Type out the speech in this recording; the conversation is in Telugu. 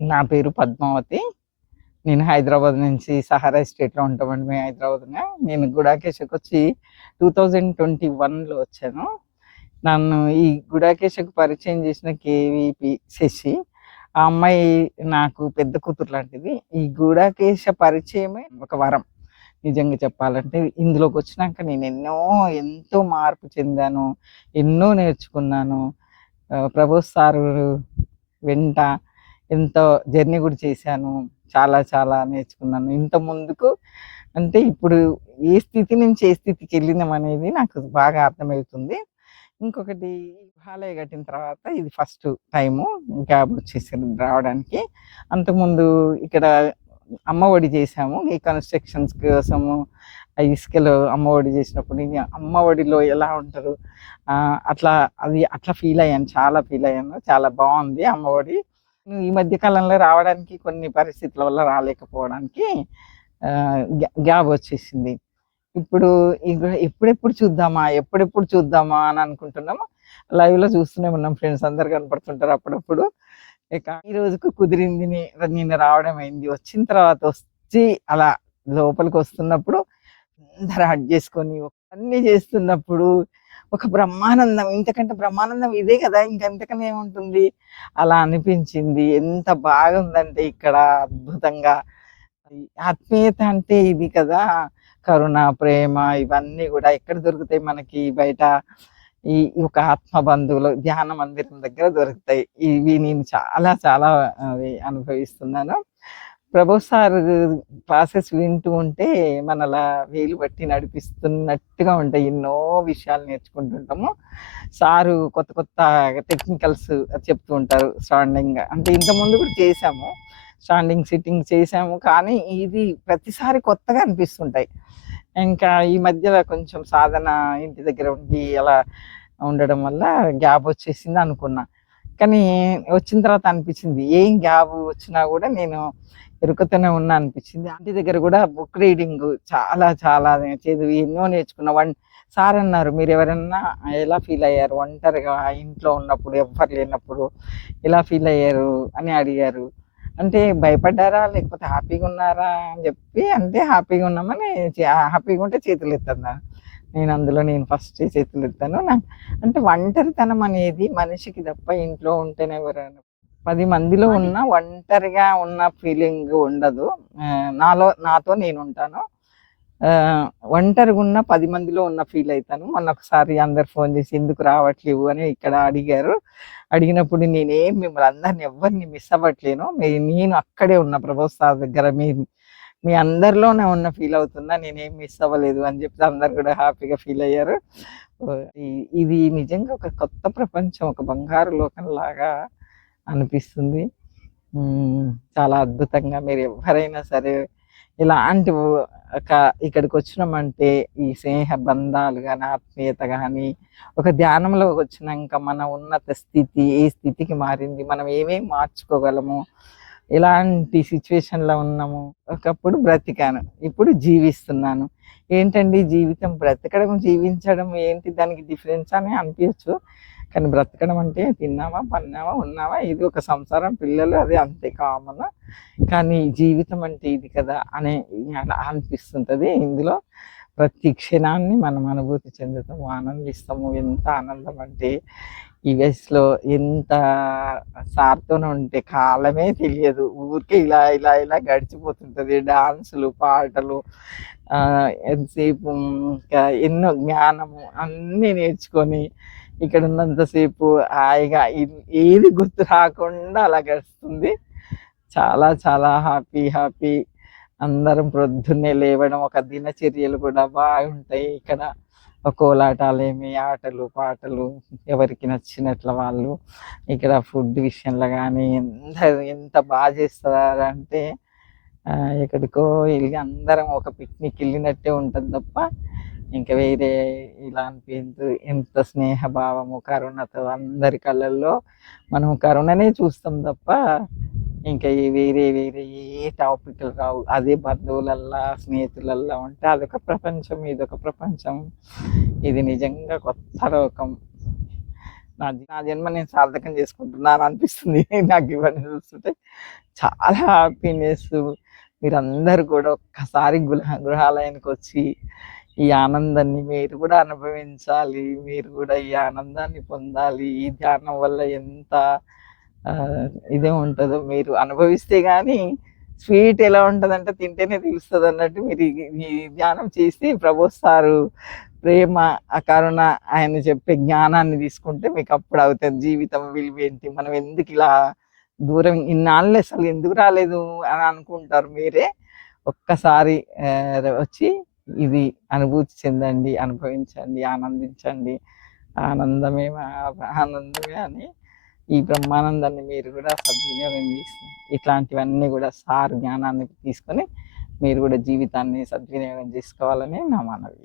నా పేరు పద్మావతి. నేను హైదరాబాద్ నుంచి సహారా ఎస్టేట్‌లో ఉంటామండి మేము హైదరాబాద్‌లో. నేను గుడాకేష్‌కొచ్చి 2021లో వచ్చాను. నన్ను ఈ గుడాకేష్‌కి పరిచయం చేసిన కేవీపీ శశి. ఆ అమ్మాయి నాకు పెద్ద కూతురు లాంటిది. ఈ గుడాకేశ పరిచయమే ఒక వరం. నిజంగా చెప్పాలంటే ఇందులోకొచ్చినాక ఎంతో మార్పు చెందాను. ఎన్నో నేర్చుకున్నాను. ప్రభోస్ సారు వెంట ఎంతో జర్నీ కూడా చేశాను. చాలా చాలా నేర్చుకున్నాను. ఇంత ముందుకు అంటే ఇప్పుడు ఏ స్థితి నుంచి ఏ స్థితికెళ్ళినామనేది నాకు బాగా అర్థమవుతుంది. ఇంకొకటి హిమాలయ కట్టిన తర్వాత ఇది ఫస్ట్ టైము గ్యాప్ వచ్చేసింది రావడానికి. అంతకుముందు ఇక్కడ అమ్మ ఒడి చేశాము. ఈ కన్‌స్ట్రక్షన్స్ కోసము ఆ ఇసుకలో అమ్మ ఒడి చేసినప్పుడు ఇంగ అమ్మ ఒడిలో ఎలా ఉంటారు అట్లా అట్లా ఫీల్ అయ్యాను. చాలా ఫీల్ అయ్యాను. చాలా బావుంది అమ్మ ఒడి. ఈ మధ్య కాలంలో రావడానికి కొన్ని పరిస్థితుల వల్ల రాలేకపోవడానికి గ్యాప్ వచ్చేసింది. ఇప్పుడు ఎప్పుడెప్పుడు చూద్దామా? ఎప్పుడెప్పుడు చూద్దామా? అని అనుకుంటున్నాము. లైవ్‌లో చూస్తూనే ఉన్నాం. ఫ్రెండ్స్ అందరూ కనపడుతుంటారు అప్పుడప్పుడు. ఇక ఈ రోజుకు కుదిరింది నేను రావడం అయింది. వచ్చిన తర్వాత వచ్చి అలా లోపలికొస్తున్నప్పుడు అందరూ హగ్ చేసుకొని అన్నీ చేస్తున్నప్పుడు ఒక బ్రహ్మానందం. ఇంతకంటే బ్రహ్మానందం ఇదే కదా! ఇంకంతకన్నా ఏముంటుంది? అలా అనిపించింది. ఎంత బాగుందంటే ఇక్కడ అద్భుతంగా. ఈ ఆత్మీయత అంటే ఇది కదా! కరుణ, ప్రేమ ఇవన్నీ గూడా ఎక్కడ దొరుకుతాయి మనకి బయట. ఈ ఒక ఆత్మ బంధువులు ధ్యాన మందిరం దగ్గర దొరుకుతాయి. ఇవి నేను చాలా చాలా అవి అనుభవిస్తున్నాను. ప్రభు సార్ క్లాసెస్ వింటూ ఉంటే మనలా వేలు పట్టి నడిపిస్తున్నట్టుగా ఉంటాయి. ఎన్నో విషయాలు నేర్చుకుంటుంటాము. సారు కొత్త కొత్త టెక్నికల్స్ చెప్తూ ఉంటారు. స్టాండింగ్ అంటే ఇంతకుముందు కూడా చేశాము. స్టాండింగ్, సిట్టింగ్ చేశాము. కానీ ఇది ప్రతిసారి కొత్తగా అనిపిస్తుంటాయి. ఇంకా ఈ మధ్యలో కొంచెం సాధన ఇంటి దగ్గర ఉండి అలా ఉండడం వల్ల గ్యాప్ వచ్చేసింది అనుకున్నా. కానీ వచ్చిన తర్వాత అనిపించింది ఏం గ్యాప్ వచ్చినా కూడా నేను ఎరుకతోనే ఉన్నా అనిపించింది. ఇంటి దగ్గర కూడా బుక్ రీడింగ్ చాలా చాలా చదివి ఎన్నో నేర్చుకున్నా. సార్ అన్నారు, "మీరెవరన్నా ఎలా ఫీల్ అయ్యారు ఒంటరిగా ఇంట్లో ఉన్నప్పుడు, ఎవ్వరు లేనప్పుడు ఎలా ఫీల్ అయ్యారు?" అని అడిగారు. అంటే భయపడ్డారా? లేకపోతే హ్యాపీగున్నారా? అని జెప్పి అంటే హ్యాపీగున్నామని హ్యాపీగుంటే చేతులెత్తన్నారు. నేను ఫస్ట్ చేతులెత్తాను. అంటే ఒంటరితనం అనేది మనిషికి తప్ప ఇంట్లో ఉంటేనే ఎవరైనా 10 మందిలో ఉన్నా ఒంటరిగా ఉన్న ఫీలింగ్ ఉండదు. నాతో నేనుంటాను. ఆహ్, ఒంటరిగున్న 10 మందిలో ఉన్న ఫీల్ అయితాను. మొన్న ఒకసారి అందరు ఫోన్ చేసి ఎందుకు రావట్లేవు అని ఇక్కడ అడిగారు. అడిగినప్పుడు మిమ్మల్ని అందరిని ఎవ్వరిని మిస్ అవ్వట్లేను. నేను అక్కడే ఉన్న ప్రభోస్ సార్ దగ్గర మీ అందరిలోనే ఉన్న ఫీల్ అవుతున్నా. నేనేం మిస్ అవ్వలేదు అని చెప్పి అందరూ కూడా హ్యాపీగా ఫీల్ అయ్యారు. ఓహ్! ఇది నిజంగా ఒక కొత్త ప్రపంచం, ఒక బంగారు లోకంలాగా అనిపిస్తుంది. హ్మ్. చాలా అద్భుతంగా మీరు ఎవ్వరైనా సరే ఇలాంటి ఒక ఇక్కడికొచ్చినామంటే ఈ స్నేహ బంధాలు గాని, ఆత్మీయత గాని, ఒక ధ్యానంలోకొచ్చినంక మన ఉన్నత స్థితి ఏ స్థితికి మారింది, మనం ఏమేం మార్చుకోగలము, ఎలాంటి సిట్యుయేషన్‌లో ఉన్నాము. ఒకప్పుడు బ్రతికాను, ఇప్పుడు జీవిస్తున్నాను. ఏంటండి జీవితం బ్రతకడం, జీవించడం ఏంటి దానికి డిఫరెన్స్ అని అనిపియచ్చు. కానీ బ్రతకడం అంటే తిన్నామా, పన్నామా, ఉన్నామా ఇది ఒక సంసారం, పిల్లలు అది అంతే కామన్. కానీ జీవితం అంటే ఇది కదా! అలా అనిపిస్తుంటది. ఇందులో ప్రతి క్షణాన్ని మనం అనుభూతి చెందుతాము, ఆనందిస్తాము. ఎంత ఆనందం అంటే ఈ వయసులో ఎంత సార్‌తోనే ఉంటే కాలమే తెలియదు. ఊరికే ఇలా, ఇలా, ఇలా గడిచిపోతుంటది. డాన్సులు, పాటలు ఎంతసేపు ఇంకా ఎన్నో జ్ఞానము అన్నీ నేర్చుకొని ఇక్కడున్నంత సేపు హాయిగా ఏది గుర్తు రాకుండా అలా గడుస్తుంది. చాలా చాలా హ్యాపీ. అందరం ప్రొద్దున్నే లేవడం, ఒక దినచర్యలు కూడా బాగుంటాయి ఇక్కడ. కోలాటాలేమి, ఆటలు, పాటలు ఎవరికి నచ్చినట్ల వాళ్ళు. ఇక్కడ ఫుడ్ విషయంలో గానీ ఎంత చేస్తారంటే ఎక్కడికో ఎళ్లి అందరం ఒక పిక్నిక్ ఎళ్ళినట్టే ఉంటది తప్ప, ఇంక వేరే ఇలా అనిపియదు. ఎంత స్నేహభావము, కరుణతో అందరి కళ్ళల్లో మనం కరుణనే చూస్తాం తప్ప, ఇంకా వేరే ఏ టాపిక్‌లు రావు. అదే బంధువులల్లా, స్నేహితులల్లా ఉంటే అదొక ప్రపంచం, ఇదొక ప్రపంచం. ఇది నిజంగా కొత్త లోకం. నా జన్మ నేను సార్థకం చేసుకుంటున్నాను అనిపిస్తుంది నాకు ఇవన్నీ చూస్తుంటే. చాలా హ్యాపీనెస్. మీరందరూ కూడా ఒక్కసారి గృహాలయానికొచ్చి ఈ ఆనందాన్ని మీరు కూడా అనుభవించాలి. మీరు కూడా ఈ ఆనందాన్ని పొందాలి. ఈ ధ్యానం వల్ల ఎంత ఇదే ఉంటదో మీరు అనుభవిస్తే గానీ స్వీట్ ఎలా ఉంటదంటే తింటేనే తెలుస్తదన్నట్టు మీరు ఈ ధ్యానం చేసి ప్రభువొస్తారు ప్రేమ, ఆ కరుణ, ఆయన చెప్పే జ్ఞానాన్ని తీసుకుంటే మీకప్పుడు అవుతది జీవితం విలువేంటి, మనం ఎందుకిలా దూరం ఇన్నాళ్ళు అసలు ఎందుకు రాలేదు అని అనుకుంటారు మీరే. ఒక్కసారి వచ్చి ఇది అనుభూతి చెందండి, అనుభవించండి, ఆనందించండి. ఆనందమే ఆనందమే అని ఈ బ్రహ్మానందాన్ని మీరు కూడా సద్వినియోగం చేసి ఇట్లాంటివన్నీ కూడా సార్ జ్ఞానాన్ని తీసుకొని మీరు కూడా జీవితాన్ని సద్వినియోగం చేసుకోవాలని నా మనవి.